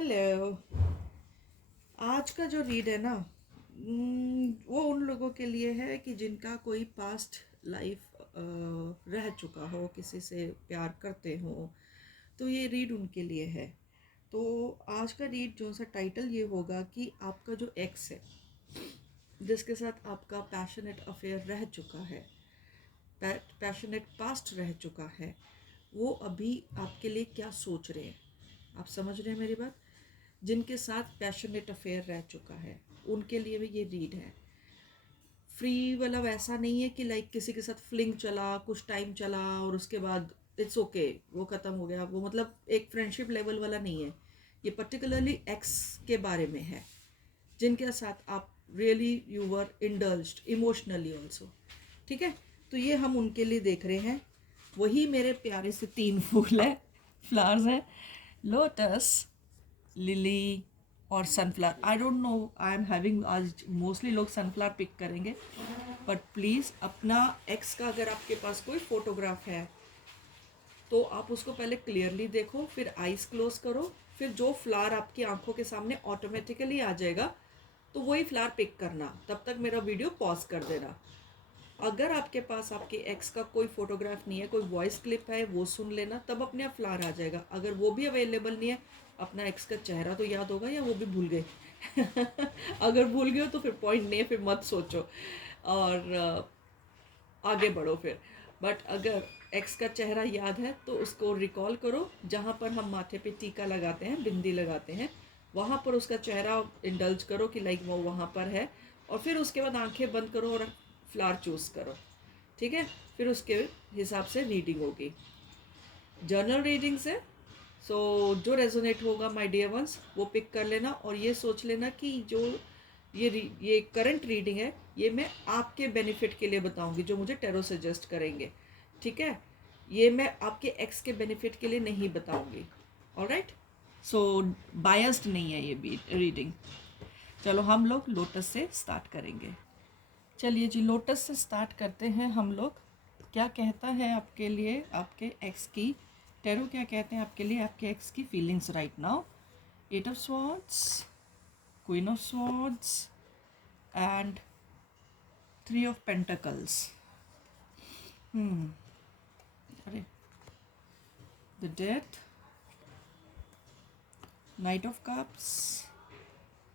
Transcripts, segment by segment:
Hello. आज का जो रीड है ना, वो उन लोगों के लिए है कि जिनका कोई पास्ट लाइफ रह चुका हो, किसी से प्यार करते हो, तो ये रीड उनके लिए है। तो आज का रीड जो सा टाइटल ये होगा कि आपका जो एक्स है, जिसके साथ आपका पैशनेट अफेयर रह चुका है, पैशनेट पास्ट रह चुका है, वो अभी आपके लिए क्या सोच रहे हैं। आप समझ रहे हैं मेरी बात? जिनके साथ पैशनेट अफेयर रह चुका है, उनके लिए भी ये रीड है। फ्री वाला वैसा नहीं है कि लाइक किसी के साथ फ्लिंग चला, कुछ टाइम चला और उसके बाद इट्स ओके, वो ख़त्म हो गया, वो मतलब एक फ्रेंडशिप लेवल वाला नहीं है। ये पर्टिकुलरली एक्स के बारे में है, जिनके साथ आप really you were indulged emotionally also. ठीक है, तो ये हम उनके लिए देख रहे हैं। वही मेरे प्यारे से 3 फूल है, फ्लावर्स है, लोटस, लिली और sunflower. I don't know, I am having, आज मोस्टली लोग सनफ्लावर पिक करेंगे, बट प्लीज़ अपना एक्स का अगर आपके पास कोई फोटोग्राफ है तो आप उसको पहले क्लियरली देखो, फिर आइज़ क्लोज करो, फिर जो फ्लावर आपकी आंखों के सामने ऑटोमेटिकली आ जाएगा तो वही फ्लावर पिक करना। तब तक मेरा वीडियो पॉज कर देना। अगर आपके पास आपके एक्स का कोई फोटोग्राफ नहीं है, कोई वॉइस क्लिप है, वो सुन लेना, तब अपने आप फ्लावर आ जाएगा। अगर वो भी अवेलेबल नहीं है, अपना एक्स का चेहरा तो याद होगा या वो भी भूल गए? अगर भूल गए हो तो फिर पॉइंट नहीं है, फिर मत सोचो और आगे बढ़ो फिर। बट अगर एक्स का चेहरा याद है तो उसको रिकॉल करो, जहाँ पर हम माथे पे टीका लगाते हैं, बिंदी लगाते हैं, वहाँ पर उसका चेहरा इंडल्ज करो कि लाइक वो वहाँ पर है, और फिर उसके बाद आंखें बंद करो और फ्लावर चूज़ करो। ठीक है, फिर उसके हिसाब से रीडिंग होगी, जर्नल रीडिंग से। सो जो रेजोनेट होगा माय डियर वंस, वो पिक कर लेना और ये सोच लेना कि जो ये करंट रीडिंग है, ये मैं आपके बेनिफिट के लिए बताऊंगी, जो मुझे टेरो सजेस्ट करेंगे। ठीक है, ये मैं आपके एक्स के बेनिफिट के लिए नहीं बताऊंगी। ऑलराइट, सो बायस्ड नहीं है ये रीडिंग। चलो हम लोग लोटस से स्टार्ट करेंगे। चलिए जी, लोटस से स्टार्ट करते हैं हम लोग। क्या कहता है आपके लिए आपके एक्स की टेरो, क्या कहते हैं आपके लिए आपके एक्स की feelings right now? 8 of swords, queen of swords and 3 of pentacles. अरे, the death, knight of cups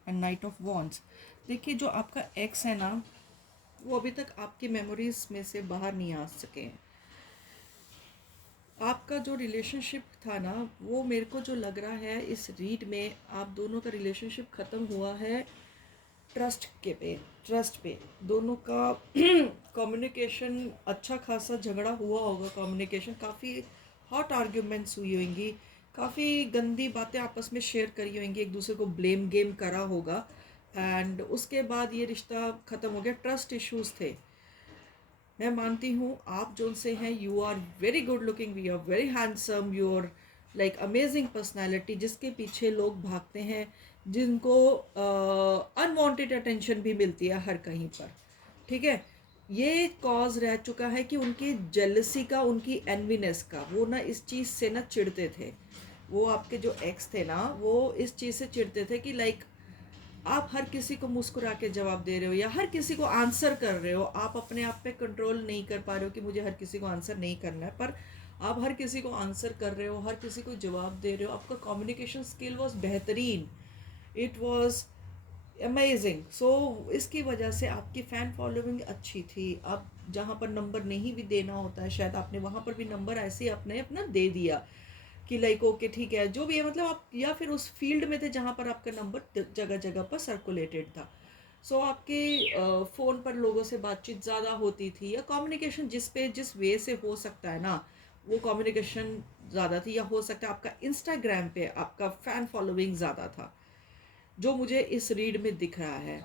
and knight of wands. देखिए, जो आपका एक्स है ना, वो अभी तक आपकी मेमोरीज में से बाहर नहीं आ सके हैं। आपका जो रिलेशनशिप था ना, वो मेरे को जो लग रहा है इस रीड में, आप दोनों का रिलेशनशिप ख़त्म हुआ है ट्रस्ट पे दोनों का। कम्युनिकेशन अच्छा खासा झगड़ा हुआ होगा, कम्युनिकेशन काफ़ी हॉट आर्ग्यूमेंट्स हुई होंगी, काफ़ी गंदी बातें आपस में शेयर करी होंगी, एक दूसरे को ब्लेम गेम करा होगा, एंड उसके बाद ये रिश्ता ख़त्म हो गया। ट्रस्ट इश्यूज थे। मैं मानती हूँ आप जो से हैं, you are very good looking, you are very handsome, you are like amazing personality, जिसके पीछे लोग भागते हैं, जिनको अनवांटेड अटेंशन भी मिलती है हर कहीं पर। ठीक है, ये कॉज रह चुका है कि उनकी जेलसी का, उनकी एनवीनेस का, वो ना इस चीज़ से ना चिढ़ते थे। वो आपके जो एक्स थे ना, वो इस चीज़ से चिढ़ते थे कि लाइक आप हर किसी को मुस्कुरा के जवाब दे रहे हो या हर किसी को आंसर कर रहे हो, आप अपने आप पे कंट्रोल नहीं कर पा रहे हो कि मुझे हर किसी को आंसर नहीं करना है, पर आप हर किसी को आंसर कर रहे हो, हर किसी को जवाब दे रहे हो, आपका कम्युनिकेशन स्किल वॉज बेहतरीन, इट वॉज अमेजिंग। सो इसकी वजह से आपकी फ़ैन फॉलोइंग अच्छी थी। अब जहाँ पर नंबर नहीं भी देना होता है, शायद आपने वहाँ पर भी नंबर ऐसे ही अपना दे दिया कि लाइक ओके ठीक है, जो भी है, मतलब आप या फिर उस फील्ड में थे जहाँ पर आपका नंबर जगह जगह पर सर्कुलेटेड था। सो आपके फ़ोन पर लोगों से बातचीत ज़्यादा होती थी, या कम्युनिकेशन जिस वे से हो सकता है ना, वो कम्युनिकेशन ज़्यादा थी, या हो सकता है आपका इंस्टाग्राम पे आपका फ़ैन फॉलोइंग ज़्यादा था, जो मुझे इस रीड में दिख रहा है।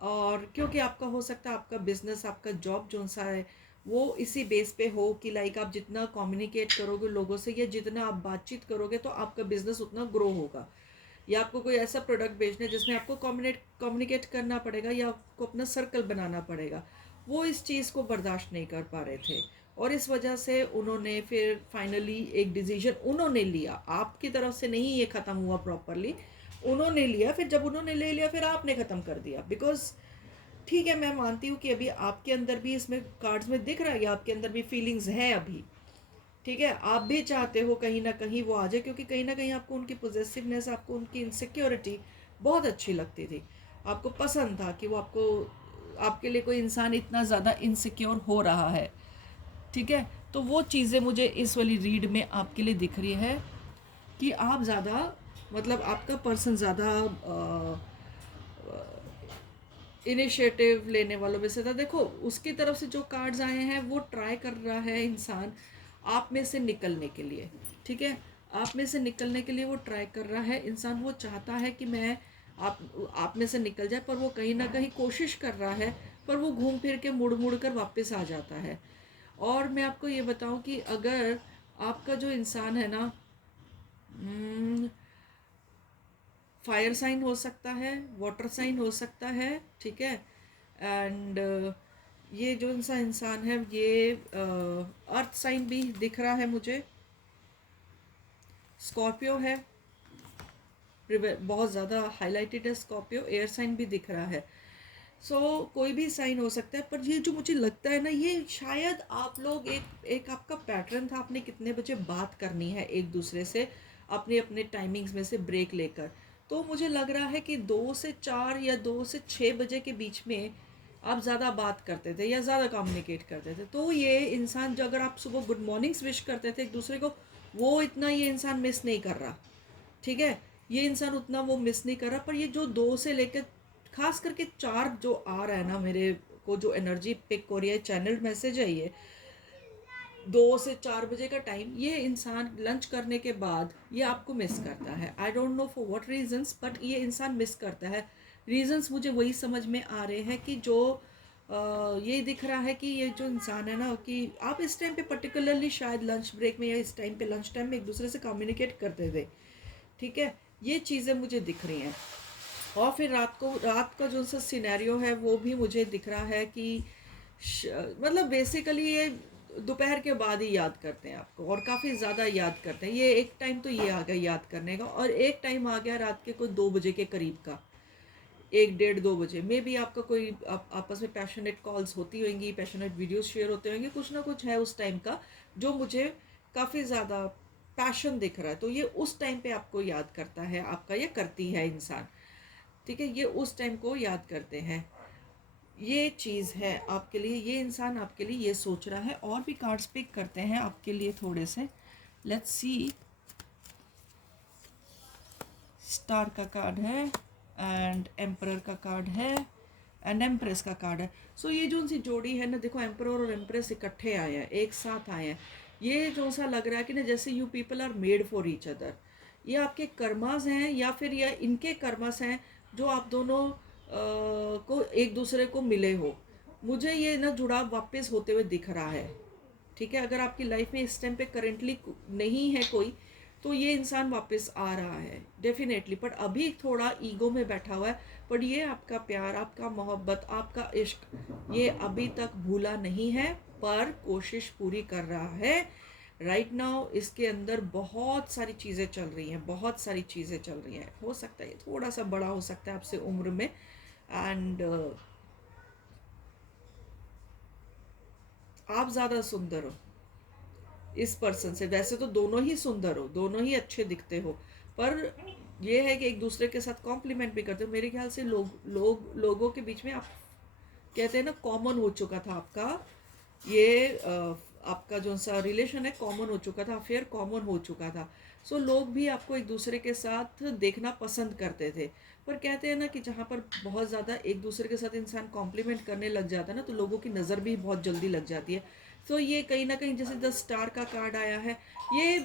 और क्योंकि आपका हो सकता है आपका बिजनेस, आपका जॉब जो सा है, वो इसी बेस पे हो कि लाइक आप जितना कम्युनिकेट करोगे लोगों से, या जितना आप बातचीत करोगे, तो आपका बिजनेस उतना ग्रो होगा। या आपको कोई ऐसा प्रोडक्ट बेचना है जिसमें आपको कम्युनिकेट करना पड़ेगा, या आपको अपना सर्कल बनाना पड़ेगा, वो इस चीज़ को बर्दाश्त नहीं कर पा रहे थे। और इस वजह से उन्होंने फिर फाइनली एक डिसीजन उन्होंने लिया, आपकी तरफ से नहीं ये ख़त्म हुआ प्रॉपरली, उन्होंने लिया। फिर जब उन्होंने ले लिया फिर आपने ख़त्म कर दिया। बिकॉज ठीक है, मैं मानती हूँ कि अभी आपके अंदर भी इसमें कार्ड्स में दिख रहा है कि आपके अंदर भी फीलिंग्स हैं अभी, ठीक है, आप भी चाहते हो कहीं ना कहीं वो आ जाए, क्योंकि कहीं ना कहीं आपको उनकी पोजेसिवनेस, आपको उनकी इनसिक्योरिटी बहुत अच्छी लगती थी, आपको पसंद था कि वो आपको, आपके लिए कोई इंसान इतना ज़्यादा इनसिक्योर हो रहा है, ठीक है। तो वो चीज़ें मुझे इस वाली रीड में आपके लिए दिख रही है कि आप ज़्यादा, मतलब आपका पर्सन ज़्यादा इनिशिएटिव लेने वालों में से था। देखो उसकी तरफ से जो कार्ड्स आए हैं वो ट्राई कर रहा है इंसान आप में से निकलने के लिए, ठीक है, आप में से निकलने के लिए वो ट्राई कर रहा है इंसान। वो चाहता है कि मैं आप में से निकल जाए, पर वो कहीं ना कहीं कोशिश कर रहा है, पर वो घूम फिर के मुड़ मुड़ कर वापस आ जाता है। और मैं आपको ये बताऊं कि अगर आपका जो इंसान है ना, फायर साइन हो सकता है, वाटर साइन हो सकता है, ठीक है, एंड ये जो सा इंसान है ये अर्थ साइन भी दिख रहा है मुझे, स्कॉर्पियो है, बहुत ज़्यादा हाईलाइटेड है स्कॉर्पियो, एयर साइन भी दिख रहा है। सो कोई भी साइन हो सकता है, पर ये जो मुझे लगता है ना, ये शायद आप लोग एक आपका पैटर्न था, आपने कितने बजे बात करनी है एक दूसरे से, अपने अपने टाइमिंग्स में से ब्रेक लेकर। तो मुझे लग रहा है कि 2 से 4 या 2 से 6 बजे के बीच में आप ज़्यादा बात करते थे या ज़्यादा कम्युनिकेट करते थे। तो ये इंसान जो, अगर आप सुबह गुड मॉर्निंग्स विश करते थे एक दूसरे को, वो इतना ये इंसान मिस नहीं कर रहा, ठीक है, ये इंसान उतना वो मिस नहीं कर रहा। पर ये जो 2 से लेकर खास करके 4 जो आ रहा है ना, मेरे को जो एनर्जी पिक हो रही है, चैनल मैसेज है ये 2 से 4 बजे का टाइम, ये इंसान लंच करने के बाद ये आपको मिस करता है। I don't know for what reasons, but ये इंसान मिस करता है। रीजंस मुझे वही समझ में आ रहे हैं कि जो ये दिख रहा है कि ये जो इंसान है ना, कि आप इस टाइम पे पर्टिकुलरली शायद लंच ब्रेक में या इस टाइम पे लंच टाइम में एक दूसरे से कम्युनिकेट करते थे, ठीक है, ये चीज़ें मुझे दिख रही हैं। और फिर रात का जो सा सिनेरियो है वो भी मुझे दिख रहा है कि मतलब बेसिकली ये दोपहर के बाद ही याद करते हैं आपको, और काफ़ी ज़्यादा याद करते हैं। ये एक टाइम तो ये आ गया याद करने का, और एक टाइम आ गया रात के कोई 2 बजे के करीब का, 1 1:30 2 बजे में भी आपका कोई आपस में पैशनेट कॉल्स होती होंगी, पैशनेट वीडियोस शेयर होते होंगे, कुछ ना कुछ है उस टाइम का जो मुझे काफ़ी ज़्यादा पैशन दिख रहा है। तो ये उस टाइम पे आपको याद करता है, आपका ये करती है इंसान, ठीक है, ये उस टाइम को याद करते हैं। ये चीज़ है आपके लिए, ये इंसान आपके लिए ये सोच रहा है। और भी कार्ड्स पिक करते हैं आपके लिए थोड़े से, लेट्स सी। स्टार का कार्ड है, एंड एम्परर का कार्ड है, एंड एम्प्रेस का कार्ड है। सो ये जो उनसी जोड़ी है ना, देखो एम्परर और एम्प्रेस इकट्ठे आए हैं, एक साथ आए हैं। ये जो सा लग रहा है कि ना जैसे you people are made for each other. ये आपके कर्मास हैं या फिर ये इनके कर्मास हैं जो आप दोनों को एक दूसरे को मिले हो। मुझे ये ना जुड़ाव वापस होते हुए दिख रहा है, ठीक है। अगर आपकी लाइफ में इस टाइम पे करेंटली नहीं है कोई, तो ये इंसान वापस आ रहा है डेफिनेटली, बट अभी थोड़ा ईगो में बैठा हुआ है। बट ये आपका प्यार, आपका मोहब्बत, आपका इश्क ये अभी तक भूला नहीं है, पर कोशिश पूरी कर रहा है। राइट नाउ इसके अंदर बहुत सारी चीज़ें चल रही हैं, बहुत सारी चीज़ें चल रही हैं। हो सकता है ये थोड़ा सा बड़ा हो सकता है आपसे उम्र में, एंड आप ज़्यादा सुंदर हो इस पर्सन से। वैसे तो दोनों ही सुंदर हो, दोनों ही अच्छे दिखते हो, पर ये है कि एक दूसरे के साथ कॉम्प्लीमेंट भी करते हो। मेरे ख्याल से लोगों के बीच में आप कहते हैं ना, कॉमन हो चुका था आपका ये आपका जो सा रिलेशन है कॉमन हो चुका था, अफेयर कॉमन हो चुका था। सो लोग भी आपको एक दूसरे के साथ देखना पसंद करते थे। पर कहते हैं ना कि जहाँ पर बहुत ज़्यादा एक दूसरे के साथ इंसान कॉम्प्लीमेंट करने लग जाता है ना, तो लोगों की नज़र भी बहुत जल्दी लग जाती है। तो ये कहीं ना कहीं जैसे 10 स्टार का कार्ड आया है, ये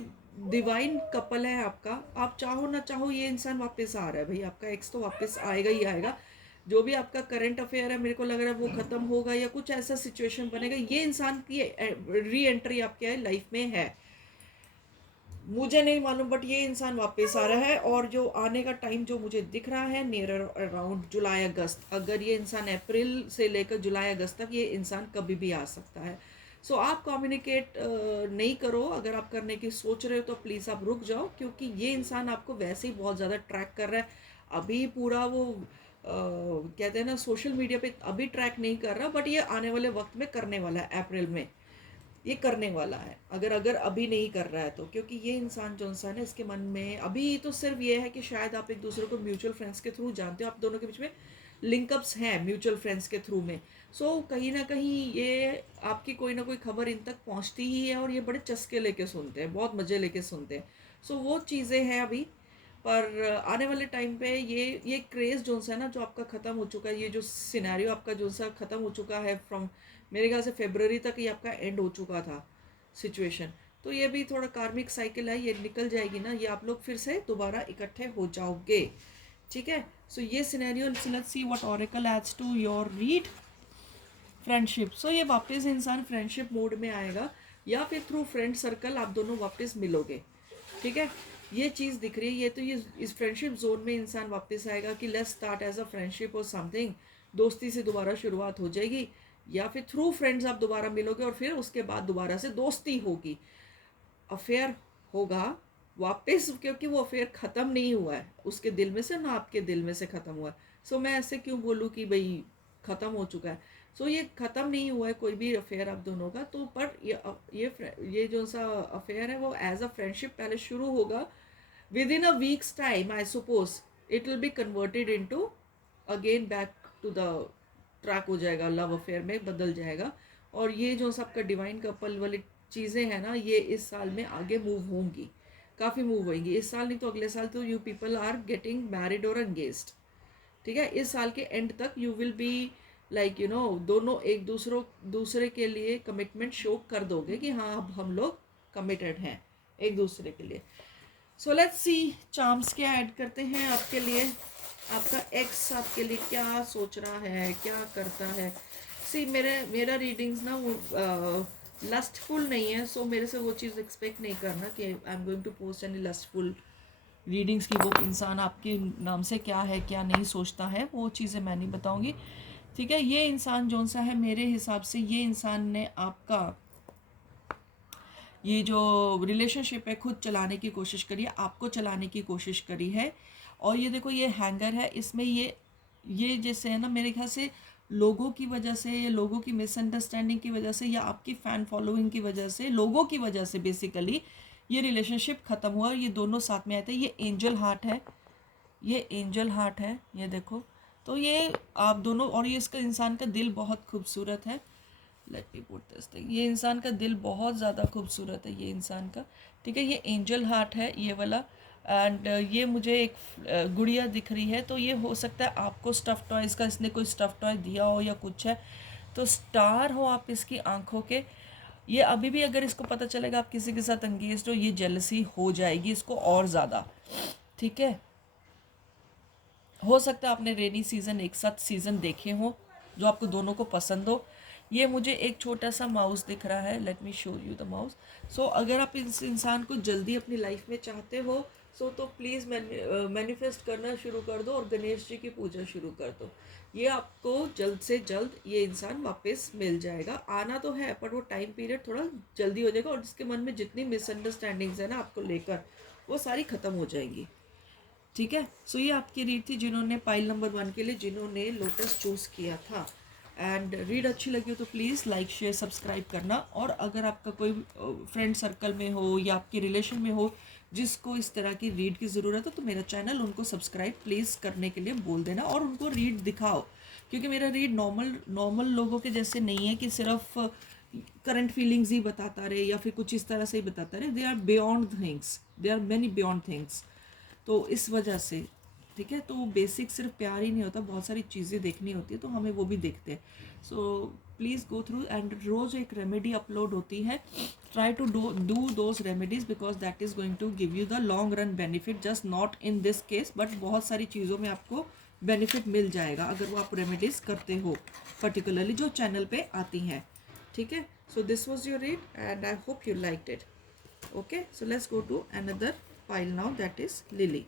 डिवाइन कपल है आपका। आप चाहो ना चाहो ये इंसान वापस आ रहा है भाई, आपका एक्स तो वापस आएगा ही आएगा। जो भी आपका करंट अफेयर है, मेरे को लग रहा है वो ख़त्म होगा या कुछ ऐसा सिचुएशन बनेगा, ये इंसान की री एंट्री आपके लाइफ में है। मुझे नहीं मालूम, बट ये इंसान वापस आ रहा है। और जो आने का टाइम जो मुझे दिख रहा है नियर अराउंड जुलाई अगस्त, अगर ये इंसान अप्रैल से लेकर जुलाई अगस्त तक, ये इंसान कभी भी आ सकता है। सो आप कम्युनिकेट नहीं करो। अगर आप करने की सोच रहे हो तो प्लीज़ आप रुक जाओ, क्योंकि ये इंसान आपको वैसे ही बहुत ज़्यादा ट्रैक कर रहा है। अभी पूरा वो कहते हैं ना, सोशल मीडिया पे अभी ट्रैक नहीं कर रहा, बट ये आने वाले वक्त में करने वाला है, अप्रैल में ये करने वाला है, अगर अगर अभी नहीं कर रहा है तो। क्योंकि ये इंसान जो इंसान है, इसके मन में अभी तो सिर्फ ये है कि शायद आप एक दूसरे को म्यूचुअल फ्रेंड्स के थ्रू जानते हो, आप दोनों के बीच में लिंकअप्स हैं म्यूचुअल फ्रेंड्स के थ्रू में। सो कहीं ना कहीं ये आपकी कोई ना कोई खबर इन तक पहुंचती ही है, और ये बड़े चस्के लेके सुनते हैं, बहुत मज़े लेके सुनते हैं। सो वो चीज़ें हैं अभी। पर आने वाले टाइम पे ये क्रेज़ जो सा है ना, जो आपका ख़त्म हो चुका है, ये जो सिनेरियो आपका जो सा ख़त्म हो चुका है, फ्रॉम मेरे ख्याल से फरवरी तक ये आपका एंड हो चुका था सिचुएशन। तो ये भी थोड़ा कार्मिक साइकिल है, ये निकल जाएगी ना, ये आप लोग फिर से दोबारा इकट्ठे हो जाओगे। ठीक है। सो ये scenario, let's see what oracle adds to your read. Friendship, so ये वापस इंसान फ्रेंडशिप मोड में आएगा, या फिर थ्रू फ्रेंड सर्कल आप दोनों वापस मिलोगे। ठीक है। ये चीज़ दिख रही है, ये तो ये इस फ्रेंडशिप जोन में इंसान वापस आएगा कि let's start as a friendship और समथिंग, दोस्ती से दोबारा शुरुआत हो जाएगी, या फिर थ्रू फ्रेंड्स आप दोबारा मिलोगे और फिर उसके बाद दोबारा से दोस्ती होगी, अफेयर होगा वापस, क्योंकि वो अफेयर ख़त्म नहीं हुआ है उसके दिल में से, ना आपके दिल में से ख़त्म हुआ है। सो मैं ऐसे क्यों बोलूँ कि भाई ख़त्म हो चुका है। सो ये ख़त्म नहीं हुआ है कोई भी अफेयर आप दोनों का, तो पर ये जो सा अफेयर है वो एज अ फ्रेंडशिप पहले शुरू होगा, within a week's time I suppose it will be converted into again back to the track, हो जाएगा लव अफेयर में बदल जाएगा। और ये जो सबका डिवाइन कपल वाली चीज़ें हैं ना, ये इस साल में आगे मूव होंगी, काफ़ी मूव होंगी इस साल, नहीं तो अगले साल तो you people are getting married और एंगेज्ड। ठीक है। इस साल के एंड तक you will be like you know, दोनों एक दूसरे के लिए कमिटमेंट शो कर दोगे कि हाँ अब हम लोग कमिटेड हैं एक दूसरे के लिए। सो लेट्स सी चार्म्स क्या ऐड करते हैं आपके लिए, आपका एक्स आपके लिए क्या सोच रहा है, क्या करता है। सी मेरा रीडिंग्स ना वो लस्टफुल नहीं है, सो मेरे से वो चीज़ एक्सपेक्ट नहीं करना कि I am going to post any lustful readings की। वो इंसान आपके नाम से क्या है क्या नहीं सोचता है, वो चीज़ें मैं नहीं बताऊंगी। ठीक है। ये इंसान जौन सा है, मेरे हिसाब से ये इंसान ने आपका ये जो रिलेशनशिप है खुद चलाने की कोशिश करी है, आपको चलाने की कोशिश करी है। और ये देखो ये हैंगर है, इसमें ये जैसे है ना, मेरे ख्याल से लोगों की वजह से, या लोगों की मिसअंडरस्टैंडिंग की वजह से, या आपकी फ़ैन फॉलोइंग की वजह से, लोगों की वजह से बेसिकली ये रिलेशनशिप ख़त्म हुआ, और ये दोनों साथ में आए थे। ये एंजल हार्ट है, ये एंजल हार्ट है, ये देखो। तो ये आप दोनों, और ये इसका इंसान का दिल बहुत खूबसूरत है। Let me put this thing, ये इंसान का दिल बहुत ज़्यादा खूबसूरत है ये इंसान का। ठीक है। ये एंजल हार्ट है ये वाला। एंड ये मुझे एक गुड़िया दिख रही है, तो ये हो सकता है आपको स्टफ़ टॉयज़ का इसने कोई स्टफ़ टॉय दिया हो या कुछ है, तो स्टार हो आप इसकी आंखों के। ये अभी भी अगर इसको पता चलेगा आप किसी के साथ एंगेज्ड हो, ये जेलसी हो जाएगी इसको और ज़्यादा। ठीक है। हो सकता है आपने रेनी सीज़न एक साथ सीज़न देखे हो जो आपको दोनों को पसंद हो। ये मुझे एक छोटा सा माउस दिख रहा है, let me show you the mouse. So अगर आप इस इंसान को जल्दी अपनी लाइफ में चाहते हो, सो तो प्लीज़ मैनिफेस्ट करना शुरू कर दो और गणेश जी की पूजा शुरू कर दो। ये आपको जल्द से जल्द ये इंसान वापस मिल जाएगा। आना तो है, पर वो टाइम पीरियड थोड़ा जल्दी हो जाएगा, और इसके मन में जितनी मिसअंडरस्टैंडिंग्स है ना आपको लेकर, वो सारी ख़त्म हो जाएंगी। ठीक है। सो ये आपकी रीड थी जिन्होंने पाइल नंबर 1 के लिए, जिन्होंने लोटस चूज़ किया था। एंड रीड अच्छी लगी हो तो प्लीज़ लाइक शेयर सब्सक्राइब करना। और अगर आपका कोई फ्रेंड सर्कल में हो या आपके रिलेशन में हो जिसको इस तरह की रीड की ज़रूरत हो, तो मेरा चैनल उनको सब्सक्राइब प्लीज़ करने के लिए बोल देना, और उनको रीड दिखाओ। क्योंकि मेरा रीड नॉर्मल लोगों के जैसे नहीं है कि सिर्फ करंट फीलिंग्स ही बताता रहे या फिर कुछ इस तरह से ही बताता रहे। They are beyond things, they are many beyond things. तो इस वजह से ठीक है। तो बेसिक सिर्फ प्यार ही नहीं होता, बहुत सारी चीज़ें देखनी होती है, तो हमें वो भी देखते हैं। So please go through, and रोज़ एक रेमेडी अपलोड होती है। Try to do those remedies, because that is going to give you the long run benefit, just not in this case, but बहुत सारी चीज़ों में आपको बेनिफिट मिल जाएगा अगर वो आप रेमेडीज़ करते हो, पर्टिकुलरली जो चैनल पे आती हैं। ठीक है। So this was your read and I hope you liked it. Okay. So let's go to another pile now, that is Lily.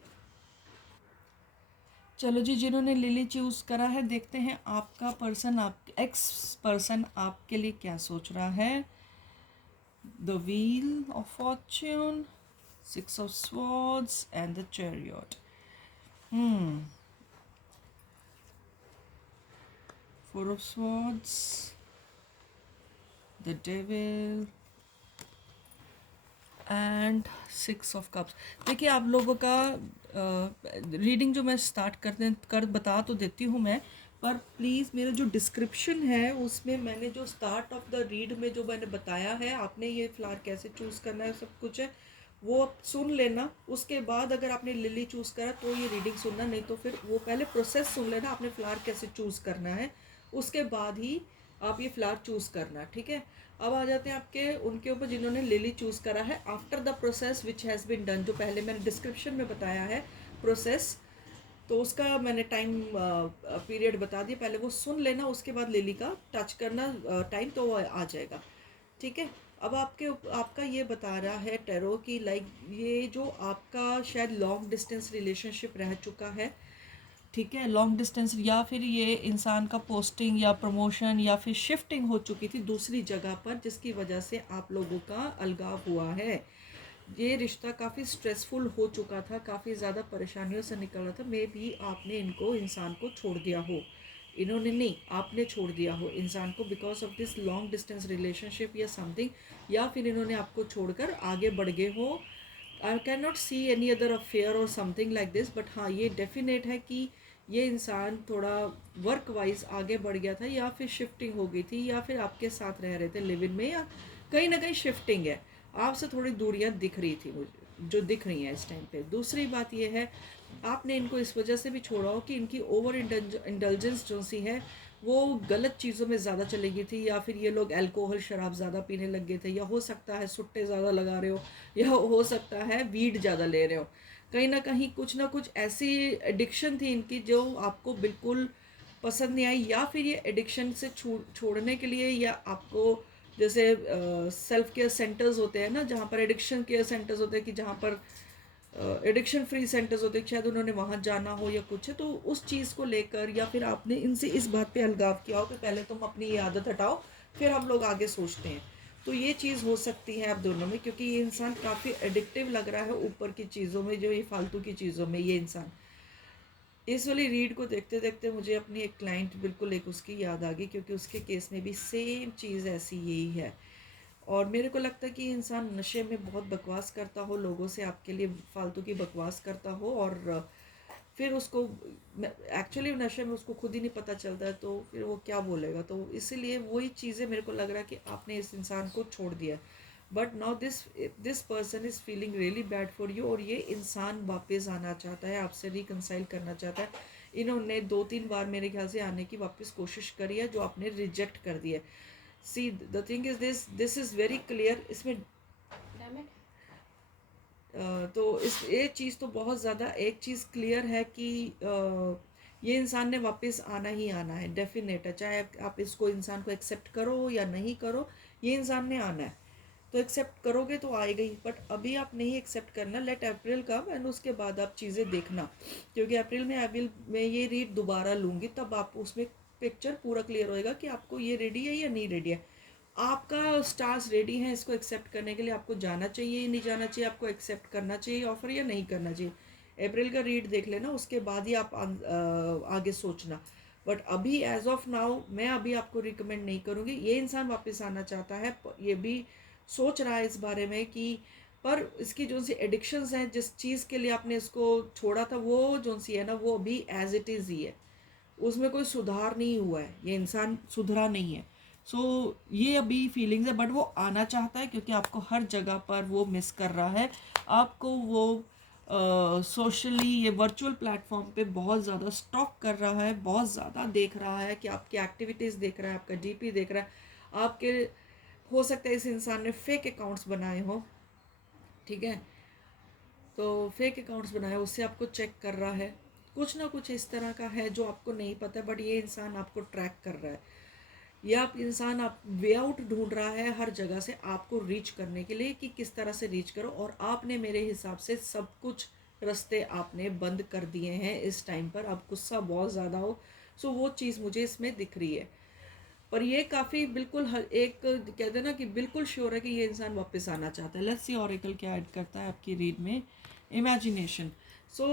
चलो जी, जिन्होंने लिली चूज़ करा है, देखते हैं आपका पर्सन, आप एक्स पर्सन आपके लिए क्या सोच रहा है। the wheel of fortune, 6 of swords, and the chariot. hmm 4 of swords, the devil, and 6 of cups. देखिए आप लोगों का रीडिंग जो मैं स्टार्ट कर बता तो देती हूँ मैं, पर प्लीज़ मेरा जो डिस्क्रिप्शन है उसमें मैंने जो स्टार्ट ऑफ द रीड में जो मैंने बताया है आपने ये फ्लावर कैसे चूज़ करना है सब कुछ है वो आप सुन लेना। उसके बाद अगर आपने लिली चूज़ करा तो ये रीडिंग सुनना, नहीं तो फिर वो पहले प्रोसेस सुन लेना आपने फ्लावर कैसे चूज़ करना है, उसके बाद ही आप ये फ्लावर चूज़ करना, ठीक है। अब आ जाते हैं आपके उनके ऊपर जिन्होंने लिली चूज़ करा है। After the process which has been done, जो पहले मैंने डिस्क्रिप्शन में बताया है प्रोसेस, तो उसका मैंने टाइम पीरियड बता दिया, पहले वो सुन लेना, उसके बाद लिली का टच करना टाइम तो वो आ जाएगा, ठीक है। अब आपका ये बता रहा है टेरो की लाइक ये जो आपका शायद लॉन्ग डिस्टेंस रिलेशनशिप रह चुका है, ठीक है। लॉन्ग डिस्टेंस या फिर ये इंसान का पोस्टिंग या प्रमोशन या फिर शिफ्टिंग हो चुकी थी दूसरी जगह पर, जिसकी वजह से आप लोगों का अलगाव हुआ है। ये रिश्ता काफ़ी स्ट्रेसफुल हो चुका था, काफ़ी ज़्यादा परेशानियों से निकल रहा था। मे भी आपने इनको इंसान को छोड़ दिया हो, इन्होंने नहीं, आपने छोड़ दिया हो इंसान को because of this long distance relationship या समथिंग, या फिर इन्होंने आपको छोड़कर आगे बढ़ गए हो। I can not see any other affair और समथिंग लाइक दिस, बट हाँ ये डेफिनेट है कि ये इंसान थोड़ा वर्क वाइज आगे बढ़ गया था, या फिर शिफ्टिंग हो गई थी, या फिर आपके साथ रह रहे थे लिव इन में, या कहीं ना कहीं शिफ्टिंग है, आपसे थोड़ी दूरियां दिख रही थी मुझे, जो दिख रही हैं इस टाइम पे। दूसरी बात ये है आपने इनको इस वजह से भी छोड़ा हो कि इनकी ओवर इंडल्जेंस जो सी है वो गलत चीज़ों में ज़्यादा चली गई थी, या फिर ये लोग अल्कोहल शराब ज़्यादा पीने लग गए थे, या हो सकता है सुट्टे ज़्यादा लगा रहे हो, या हो सकता है वीड ज़्यादा ले रहे हो। कहीं ना कुछ ऐसी एडिक्शन थी इनकी जो आपको बिल्कुल पसंद नहीं आई, या फिर ये एडिक्शन से छोड़ने के लिए, या आपको जैसे सेल्फ केयर सेंटर्स होते हैं ना, जहाँ पर एडिक्शन केयर सेंटर्स होते हैं कि जहाँ पर एडिक्शन फ्री सेंटर्स होते हैं, शायद उन्होंने वहाँ जाना हो या कुछ है, तो उस चीज़ को लेकर या फिर आपने इनसे इस बात पे अलगाव किया हो कि पहले तुम अपनी ये आदत हटाओ फिर हम लोग आगे सोचते हैं। तो ये चीज़ हो सकती है आप दोनों में, क्योंकि ये इंसान काफ़ी एडिक्टिव लग रहा है ऊपर की चीज़ों में, जो ये फालतू की चीज़ों में ये इंसान। इस वाली रीड को देखते देखते मुझे अपनी एक क्लाइंट बिल्कुल एक उसकी याद आ गई, क्योंकि उसके केस में भी सेम चीज़ ऐसी यही है। और मेरे को लगता है कि इंसान नशे में बहुत बकवास करता हो, लोगों से आपके लिए फालतू की बकवास करता हो, और फिर उसको एक्चुअली नशे में उसको खुद ही नहीं पता चलता है, तो फिर वो क्या बोलेगा। तो इसीलिए वही चीज़ें मेरे को लग रहा है कि आपने इस इंसान को छोड़ दिया, but now this person is feeling really bad for you, और ये इंसान वापस आना चाहता है, आपसे रिकनसाइल करना चाहता है। इन्होंने 2-3 बार मेरे ख्याल से आने की वापस कोशिश करी है, जो आपने रिजेक्ट कर दिया है। See the thing is this is very clear इसमें। तो इस ये चीज़ तो बहुत ज़्यादा एक चीज़ क्लियर है कि ये इंसान ने वापस आना ही आना है, डेफिनेट है, चाहे आप इसको इंसान को एक्सेप्ट करो या नहीं करो, ये इंसान ने आना है। तो एक्सेप्ट करोगे तो आएगा ही, बट अभी आप नहीं एक्सेप्ट करना, लेट अप्रैल कम एंड उसके बाद आप चीज़ें देखना, क्योंकि अप्रैल में मैं ये रीड दोबारा लूँगी, तब आप उसमें पिक्चर पूरा क्लियर होएगा कि आपको ये रेडी है या नहीं रेडी है। आपका स्टार्स रेडी हैं इसको एक्सेप्ट करने के लिए, आपको जाना चाहिए या नहीं जाना चाहिए, आपको एक्सेप्ट करना चाहिए ऑफर या नहीं करना चाहिए। अप्रैल का रीड देख लेना, उसके बाद ही आप आगे सोचना। बट अभी एज ऑफ नाउ मैं अभी आपको रिकमेंड नहीं करूँगी। ये इंसान वापस आना चाहता है, ये भी सोच रहा है इस बारे में कि, पर इसकी जो सी एडिक्शंस हैं, जिस चीज़ के लिए आपने इसको छोड़ा था, वो जो सी है ना वो अभी एज इट इज़ ही है, उसमें कोई सुधार नहीं हुआ है, ये इंसान सुधरा नहीं है। सो ये अभी फीलिंग्स है, बट वो आना चाहता है क्योंकि आपको हर जगह पर वो मिस कर रहा है। आपको वो सोशली ये वर्चुअल प्लेटफॉर्म पे बहुत ज़्यादा स्टॉक कर रहा है, बहुत ज़्यादा देख रहा है कि आपकी एक्टिविटीज़ देख रहा है, आपका डीपी देख रहा है, आपके हो सकता है इस इंसान ने फेक अकाउंट्स बनाए हो, ठीक है, तो फेक अकाउंट्स बनाए उससे आपको चेक कर रहा है, कुछ ना कुछ इस तरह का है जो आपको नहीं पता, बट ये इंसान आपको ट्रैक कर रहा है। ये आप इंसान आप वे आउट ढूंढ रहा है हर जगह से आपको रीच करने के लिए, कि किस तरह से रीच करो, और आपने मेरे हिसाब से सब कुछ रास्ते आपने बंद कर दिए हैं इस टाइम पर, अब गुस्सा बहुत ज़्यादा हो। सो वो चीज़ मुझे इसमें दिख रही है। पर ये काफ़ी बिल्कुल एक कहते हैं ना कि बिल्कुल श्योर है कि ये इंसान वापस आना चाहता है। लेट्स सी ऑरेकल क्या ऐड करता है आपकी रीड में। इमेजिनेशन। सो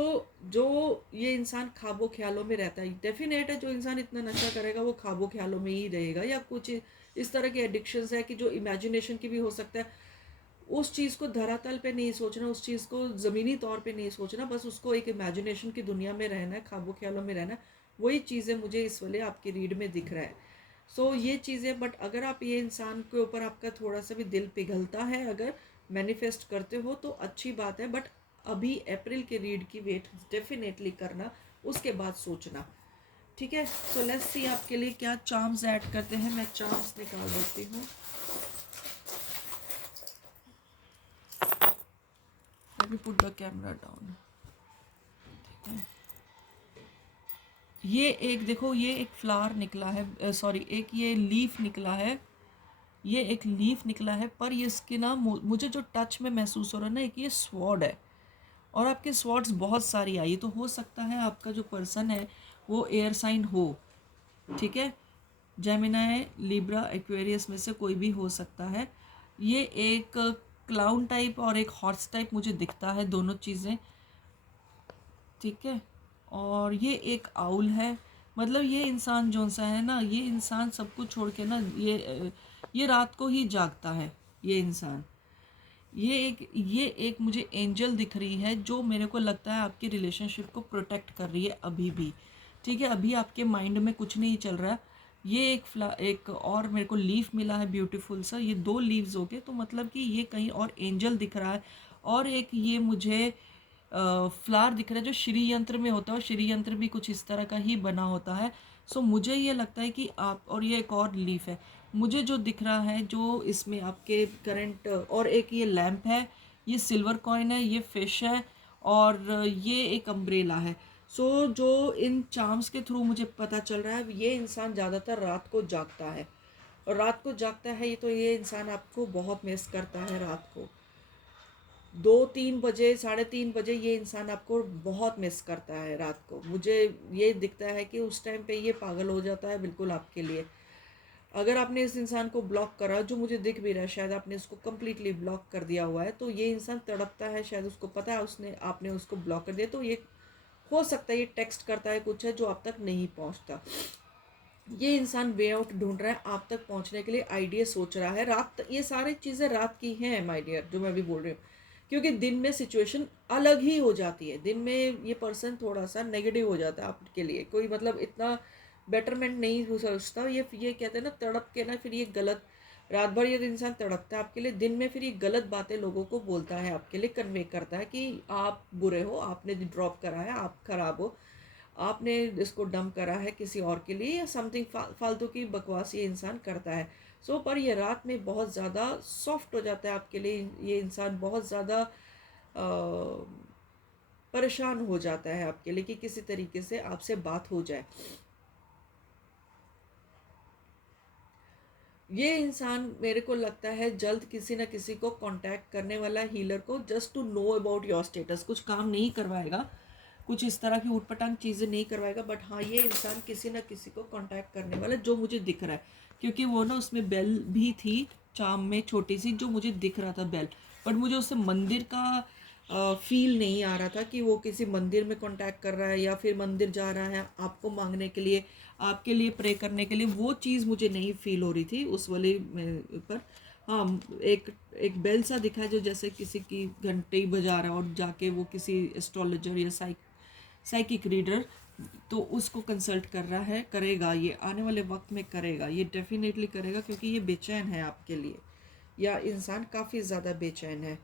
जो ये इंसान ख्वाबों ख्यालों में रहता है, डेफिनेट है जो इंसान इतना नशा करेगा वो ख्वाबों ख्यालों में ही रहेगा, या कुछ इस तरह के एडिक्शंस है कि जो इमेजिनेशन की भी हो सकता है। उस चीज़ को धरातल पे नहीं सोचना, उस चीज़ को ज़मीनी तौर पे नहीं सोचना, बस उसको एक इमेजिनेशन की दुनिया में रहना है, ख्वाबों ख्यालों में रहना है। वही चीज़ें मुझे इस वाले आपकी रीड में दिख रहा है। सो ये चीज़ें, बट अगर आप ये इंसान के ऊपर आपका थोड़ा सा भी दिल पिघलता है, अगर मैनिफेस्ट करते हो तो अच्छी बात है, बट अभी अप्रैल के रीड की वेट डेफिनेटली करना, उसके बाद सोचना। ठीक है। सो लेट्स सी आपके लिए क्या चार्म्स ऐड करते हैं। मैं चार्म्स निकाल देती हूँ। Let me put the camera down. ये एक देखो, ये एक फ्लावर निकला है, सॉरी एक ये लीफ निकला है, ये एक लीफ निकला है, पर ये इसके ना मुझे जो टच में महसूस हो रहा है ना, एक ये स्वॉर्ड है, और आपके स्वॉर्ड्स बहुत सारी आई। तो हो सकता है आपका जो पर्सन है वो एयर साइन हो। ठीक है। जेमिनाई, लिब्रा, एक्वेरियस में से कोई भी हो सकता है। ये एक क्लाउन टाइप और एक हॉर्स टाइप मुझे दिखता है, दोनों चीज़ें। ठीक है। और ये एक आउल है। मतलब ये इंसान जो सा है ना, ये इंसान सब कुछ छोड़ के ना, ये रात को ही जागता है ये इंसान। ये एक मुझे एंजल दिख रही है, जो मेरे को लगता है आपकी रिलेशनशिप को प्रोटेक्ट कर रही है अभी भी। ठीक है। अभी आपके माइंड में कुछ नहीं चल रहा। ये एक और मेरे को लीफ मिला है ब्यूटीफुल सा, ये 2 लीव्स हो गए, तो मतलब कि ये कहीं और एंजल दिख रहा है। और एक ये मुझे फ्लावर दिख रहा है जो श्री यंत्र में होता है, और श्री यंत्र भी कुछ इस तरह का ही बना होता है। सो मुझे ये लगता है कि आप, और ये एक और लीफ है मुझे जो दिख रहा है, जो इसमें आपके करंट, और एक ये लैंप है, ये सिल्वर कॉइन है, ये फिश है, और ये एक अम्ब्रेला है। सो जो इन चार्म्स के थ्रू मुझे पता चल रहा है, ये इंसान ज़्यादातर रात को जागता है, और रात को जागता है ये, तो ये इंसान आपको बहुत मिस करता है रात को। 2-3 बजे, 3:30 बजे ये इंसान आपको बहुत मिस करता है रात को। मुझे ये दिखता है कि उस टाइम पे ये पागल हो जाता है बिल्कुल आपके लिए। अगर आपने इस इंसान को ब्लॉक करा, जो मुझे दिख भी रहा है, शायद आपने उसको कम्प्लीटली ब्लॉक कर दिया हुआ है, तो ये इंसान तड़पता है, शायद उसको पता है उसने आपने उसको ब्लॉक कर दिया, तो ये हो सकता है ये टेक्स्ट करता है कुछ है जो आप तक नहीं पहुंचता। ये इंसान वे आउट ढूंढ रहा है आप तक पहुंचने के लिए, आइडिया सोच रहा है रात, ये सारी चीज़ें रात की हैं माय डियर, जो मैं भी बोल रही हूँ। क्योंकि दिन में सिचुएशन अलग ही हो जाती है, दिन में ये पर्सन थोड़ा सा नेगेटिव हो जाता है आपके लिए, कोई मतलब इतना बेटरमेंट नहीं हो सोचता। ये कहते हैं ना, तड़प के ना फिर ये गलत, रात भर ये इंसान तड़पता है आपके लिए, दिन में फिर ये गलत बातें लोगों को बोलता है आपके लिए, कन्वे करता है कि आप बुरे हो, आपने ड्रॉप करा है, आप खराब हो, आपने इसको डंप करा है किसी और के लिए, या समथिंग फालतू की बकवास ये इंसान करता है। सो पर ये रात में बहुत ज़्यादा सॉफ्ट हो जाता है आपके लिए, ये इंसान बहुत ज़्यादा परेशान हो जाता है आपके लिए कि किसी तरीके से आपसे बात हो जाए। ये इंसान मेरे को लगता है जल्द किसी न किसी को कांटेक्ट करने वाला, हीलर को, just to know about your status. कुछ काम नहीं करवाएगा, कुछ इस तरह की ऊटपटांग चीज़ें नहीं करवाएगा, बट हाँ ये इंसान किसी न किसी को कांटेक्ट करने वाला, जो मुझे दिख रहा है। क्योंकि वो ना उसमें बेल भी थी चाम में, छोटी सी, जो मुझे दिख रहा था बेल, बट मुझे उससे मंदिर का फील नहीं आ रहा था कि वो किसी मंदिर में कांटेक्ट कर रहा है, या फिर मंदिर जा रहा है आपको मांगने के लिए, आपके लिए प्रे करने के लिए। वो चीज़ मुझे नहीं फील हो रही थी उस वाले पर। हाँ, एक एक बेल सा दिखा है, जो जैसे किसी की घंटी बजा रहा है, और जाके वो किसी एस्ट्रोलॉजर या साइकिक रीडर, तो उसको कंसल्ट कर रहा है, करेगा, ये आने वाले वक्त में करेगा, ये डेफिनेटली करेगा, क्योंकि ये बेचैन है आपके लिए, या इंसान काफ़ी ज़्यादा बेचैन है।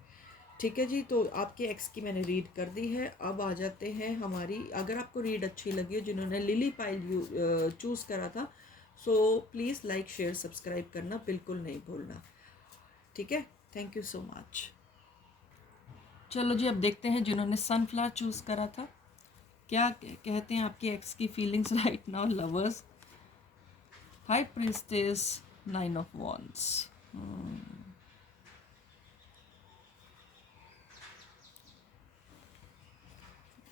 ठीक है जी। तो आपके एक्स की मैंने रीड कर दी है। अब आ जाते हैं हमारी, अगर आपको रीड अच्छी लगी हो, जिन्होंने लिली पाइल चूज़ करा था, so please like share subscribe करना बिल्कुल नहीं भूलना। ठीक है। Thank you so much. चलो जी, अब देखते हैं जिन्होंने सनफ्लावर चूज़ करा था क्या कहते हैं आपकी एक्स की feelings right now. Lovers, high princess, 9 of wands.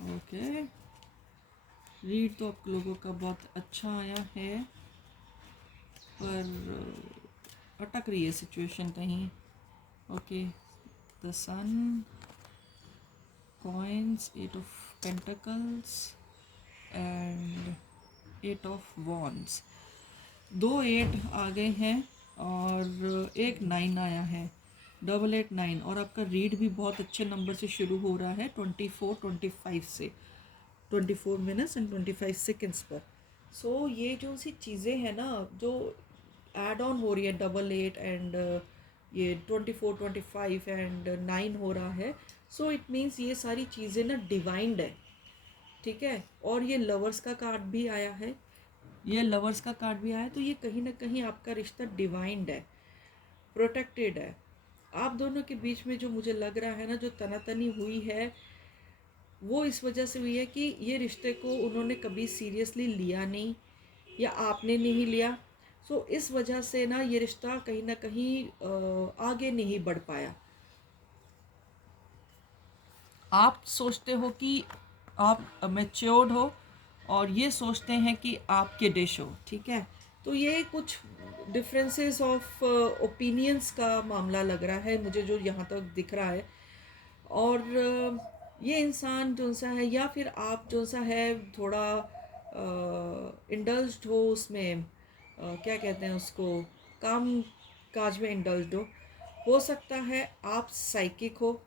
Okay, read तो आप लोगों का बहुत अच्छा आया है। पर अटक रही है सिचुएशन कहीं। Okay, the sun, coins, 8 of pentacles and 8 of wands. 2 8 आ गए हैं और एक 9 आया है, 889। और आपका रीड भी बहुत अच्छे नंबर से शुरू हो रहा है, 24-25 से, 24 मिनट्स एंड 25 सेकेंड्स पर। सो ये जो सी चीज़ें हैं ना जो एड ऑन हो रही है, 8 एंड ये 24-25 एंड 9 हो रहा है। सो इट मीन्स ये सारी चीज़ें ना डिवाइंड है, ठीक है। और ये लवर्स का कार्ड भी आया है, ये लवर्स का कार्ड भी आया है। तो ये कहीं ना कहीं आपका रिश्ता डिवाइंड है, प्रोटेक्टेड है। आप दोनों के बीच में जो मुझे लग रहा है ना, जो तनातनी हुई है, वो इस वजह से हुई है कि ये रिश्ते को उन्होंने कभी सीरियसली लिया नहीं या आपने नहीं लिया। सो इस वजह से ना ये रिश्ता कहीं ना कहीं आगे नहीं बढ़ पाया। आप सोचते हो कि आप मैच्योर्ड हो और ये सोचते हैं कि आप किडिश हो, ठीक है। तो ये कुछ डिफरेंसेस ऑफ ओपिनियंस का मामला लग रहा है मुझे, जो यहाँ तक दिख रहा है। और ये इंसान जो सा है, या फिर आप जो सा है थोड़ा इंडल्ज्ड हो उसमें, क्या कहते हैं उसको, काम काज में इंडल्ज्ड हो सकता है आप साइकिक हो,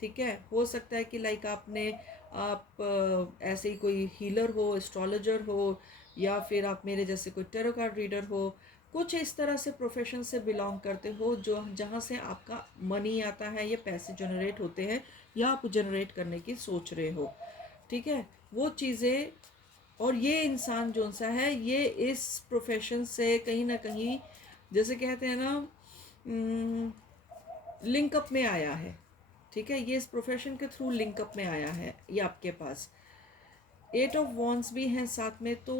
ठीक है। हो सकता है कि लाइक आप ऐसे ही कोई हीलर हो, एस्ट्रोलॉजर हो, या फिर आप मेरे जैसे कोई टैरो कार्ड रीडर हो, कुछ इस तरह से प्रोफेशन से बिलोंग करते हो जो जहाँ से आपका मनी आता है, ये पैसे जनरेट होते हैं या आप जनरेट करने की सोच रहे हो, ठीक है, वो चीज़ें। और ये इंसान जो सा है ये इस प्रोफेशन से कहीं ना कहीं, जैसे कहते हैं ना, लिंकअप में आया है, ठीक है। ये इस प्रोफेशन के थ्रू लिंकअप में आया है ये आपके पास। 8 ऑफ वॉन्ड्स भी हैं साथ में। तो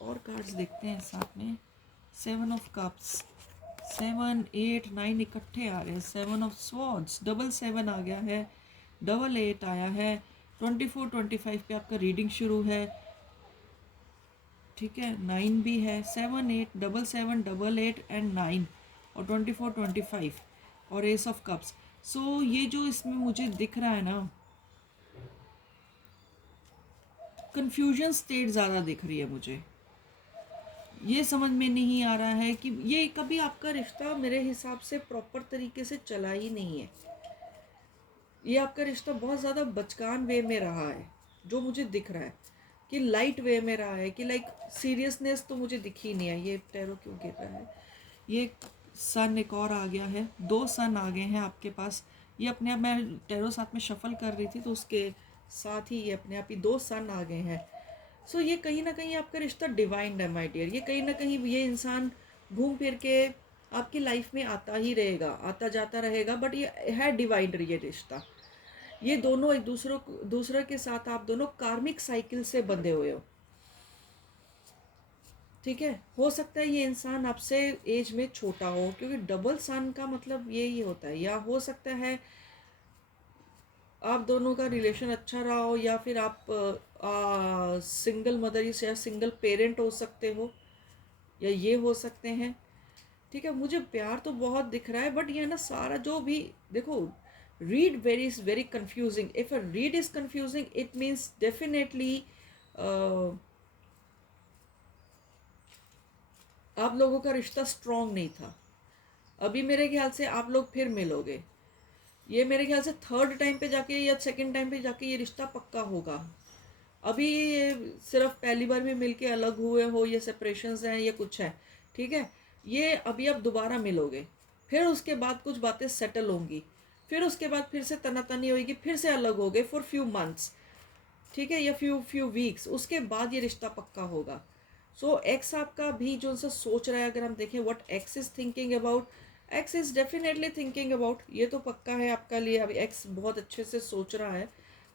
और कार्ड्स देखते हैं साथ में। 7 ऑफ कप्स, 7 8 9 इकट्ठे आ रहे हैं। 7 ऑफ स्वॉर्ड्स, 7 आ गया है, 8 आया है। 24-25 पे आपका रीडिंग शुरू है, ठीक है। 9 भी है, 7 8 7 8 एंड 9 और 24-25 और एस ऑफ कप्स। सो ये जो इसमें मुझे दिख रहा है ना, कंफ्यूजन स्टेट ज़्यादा दिख रही है मुझे। ये समझ में नहीं आ रहा है कि ये कभी आपका रिश्ता मेरे हिसाब से प्रॉपर तरीके से चला ही नहीं है। ये आपका रिश्ता बहुत ज़्यादा बचकान वे में रहा है, जो मुझे दिख रहा है कि लाइट वे में रहा है, कि लाइक सीरियसनेस तो मुझे दिख ही नहीं है। ये टैरो क्यों गिर रहा है? ये सन एक और आ गया है, 2 सन आ गए हैं आपके पास। ये अपने आप, मैं टैरो साथ में शफल कर रही थी तो उसके साथ ही ये अपने आप ही 2 सन आ गए हैं। सो ये कहीं ना कहीं आपका रिश्ता डिवाइंड है माय डियर। ये कहीं ना कहीं ये इंसान घूम फिर के आपकी लाइफ में आता ही रहेगा, आता जाता रहेगा, बट ये है डिवाइंड ये रिश्ता। ये दोनों एक दूसरे के साथ आप दोनों कार्मिक साइकिल से बंधे हुए हो, ठीक है। हो सकता है ये इंसान आपसे एज में छोटा हो, क्योंकि डबल सन का मतलब यही होता है। या हो सकता है आप दोनों का रिलेशन अच्छा रहा हो, या फिर आप सिंगल मदर या सिंगल पेरेंट हो सकते हो, या ये हो सकते हैं, ठीक है। मुझे प्यार तो बहुत दिख रहा है, बट ये ना सारा जो भी देखो, read very is very confusing. If a read is confusing it means definitely आप लोगों का रिश्ता स्ट्रांग नहीं था। अभी मेरे ख्याल से आप लोग फिर मिलोगे। ये मेरे ख्याल से थर्ड टाइम पे जाके या सेकंड टाइम पे जाके ये रिश्ता पक्का होगा। अभी ये सिर्फ पहली बार में मिलके अलग हुए हो, ये सेपरेशंस हैं, ये कुछ है, ठीक है। ये अभी आप दोबारा मिलोगे, फिर उसके बाद कुछ बातें सेटल होंगी, फिर उसके बाद फिर से तनातनी होगी, फिर से अलग हो गए फॉर फ्यू मंथ्स, ठीक है, या फ्यू वीक्स, उसके बाद ये रिश्ता पक्का होगा। सो एक्स आपका भी जो सा सोच रहा है, अगर हम देखें what x is thinking about, x is definitely thinking about, ये तो पक्का है आपका लिए। अभी एक्स बहुत अच्छे से सोच रहा है,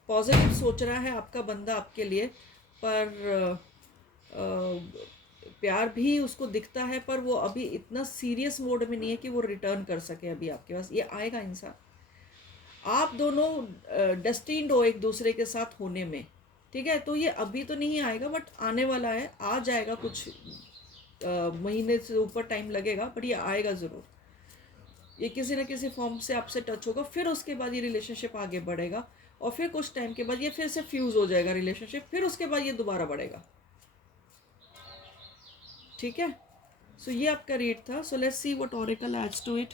पॉजिटिव सोच रहा है आपका बंदा आपके लिए। पर प्यार भी उसको दिखता है, पर वो अभी इतना सीरियस मोड में नहीं है कि वो रिटर्न कर सके अभी आपके पास। ये आएगा इंसान, आप दोनों डेस्टिन्ड हो एक दूसरे के साथ होने में, ठीक है। तो ये अभी तो नहीं आएगा, बट आने वाला है, आ जाएगा कुछ महीने से ऊपर टाइम लगेगा, बट ये आएगा ज़रूर। ये किसी ना किसी फॉर्म से आपसे टच होगा, फिर उसके बाद ये रिलेशनशिप आगे बढ़ेगा, और फिर कुछ टाइम के बाद ये फिर से फ्यूज हो जाएगा रिलेशनशिप, फिर उसके बाद ये दोबारा बढ़ेगा। ठीक है, सो ये आपका रीड था। So let's see what oracle adds to it.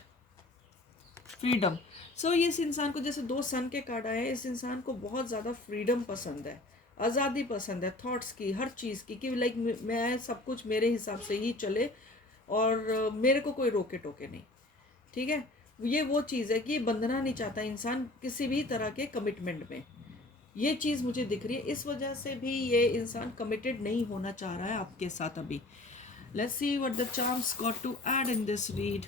Freedom. So ये इस इंसान को, जैसे दो सन के कार्ड आए हैं, इस इंसान को बहुत ज़्यादा फ्रीडम पसंद है, आज़ादी पसंद है, थॉट्स की, हर चीज़ की, कि लाइक मैं सब कुछ मेरे हिसाब से ही चले, और मेरे को कोई रोके टोके नहीं। ठीक है, ये वो चीज़ है कि बंधना नहीं चाहता इंसान किसी भी तरह के कमिटमेंट में। ये चीज़ मुझे दिख रही है, इस वजह से भी ये इंसान कमिटेड नहीं होना चाह रहा है आपके साथ अभी। Let's see what the charms got to add in this read.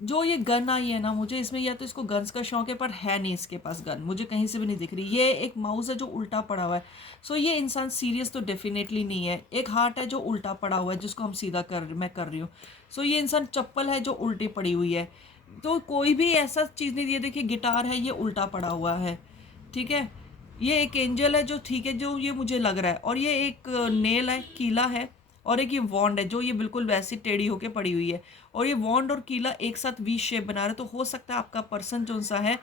जो ये गन आई है ना, मुझे इसमें, या तो इसको गन्स का शौक है, पर है नहीं इसके पास गन, मुझे कहीं से भी नहीं दिख रही। ये एक माउस है जो उल्टा पड़ा हुआ है। सो ये इंसान सीरियस तो डेफिनेटली नहीं है। एक हार्ट है जो उल्टा पड़ा हुआ है, जिसको हम सीधा मैं कर रही हूँ। सो ये इंसान चप्पल है जो उल्टी पड़ी हुई है। तो कोई भी ऐसा चीज़ नहीं, ये देखिए गिटार है, ये उल्टा पड़ा हुआ है। ठीक है, ये एक एंजल है जो, ठीक है, जो ये मुझे लग रहा है, और ये एक नेल है, कीला है, और एक ये वॉन्ड है जो ये बिल्कुल वैसी टेढ़ी होके पड़ी हुई है, और ये वॉन्ड और कीला एक साथ वी शेप बना रहा है। तो हो सकता है आपका पर्सन जो सा है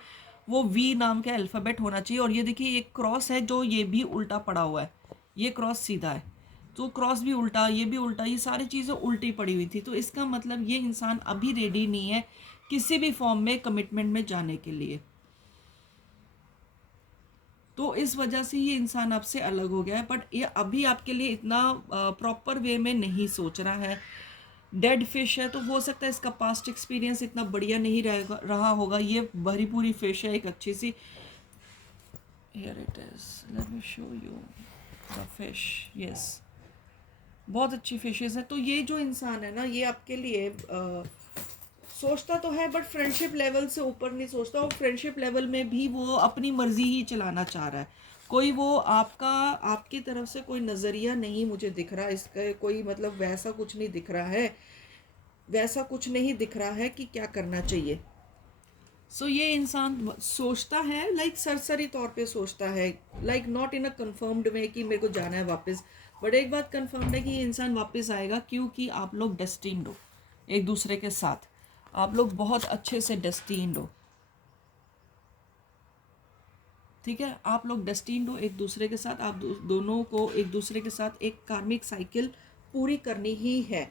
वो वी नाम का अल्फ़ाबेट होना चाहिए। और ये देखिए ये क्रॉस है जो ये भी उल्टा पड़ा हुआ है, ये क्रॉस सीधा है, तो क्रॉस भी उल्टा, ये भी उल्टा, ये सारी चीज़ें उल्टी पड़ी हुई थी। तो इसका मतलब ये इंसान अभी रेडी नहीं है किसी भी फॉर्म में कमिटमेंट में जाने के लिए। तो इस वजह से ये इंसान आपसे अलग हो गया है, बट ये अभी आपके लिए इतना प्रॉपर वे में नहीं सोच रहा है। डेड फिश है, तो हो सकता है इसका पास्ट एक्सपीरियंस इतना बढ़िया नहीं रहा होगा। ये भरी पूरी फिश है, एक अच्छी सी। Here it is, let me show you the fish. Yes, बहुत अच्छी फिशेस है। तो ये जो इंसान है ना, ये आपके लिए सोचता तो है, बट फ्रेंडशिप लेवल से ऊपर नहीं सोचता, और फ्रेंडशिप लेवल में भी वो अपनी मर्जी ही चलाना चाह रहा है। कोई वो आपका, आपकी तरफ से कोई नज़रिया नहीं मुझे दिख रहा इसका, कोई मतलब वैसा कुछ नहीं दिख रहा है, वैसा कुछ नहीं दिख रहा है कि क्या करना चाहिए। सो ये इंसान सोचता है, लाइक सरसरी तौर पे सोचता है, like not in a confirmed way कि मेरे को जाना है वापस। बट एक बात कंफर्म्ड है कि ये इंसान वापस आएगा, क्योंकि आप लोग डेस्टिन्ड हो एक दूसरे के साथ, आप लोग बहुत अच्छे से डेस्टिन्ड हो। ठीक है, आप लोग डेस्टिन्ड हो एक दूसरे के साथ, आप दोनों को एक दूसरे के साथ एक कार्मिक साइकिल पूरी करनी ही है।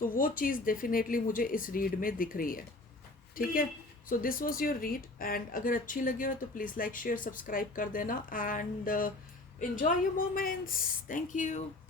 तो वो चीज़ डेफिनेटली मुझे इस रीड में दिख रही है। ठीक है, so this was your read, and अगर अच्छी लगी हो तो प्लीज़ लाइक शेयर सब्सक्राइब कर देना, and enjoy your moments. Thank you.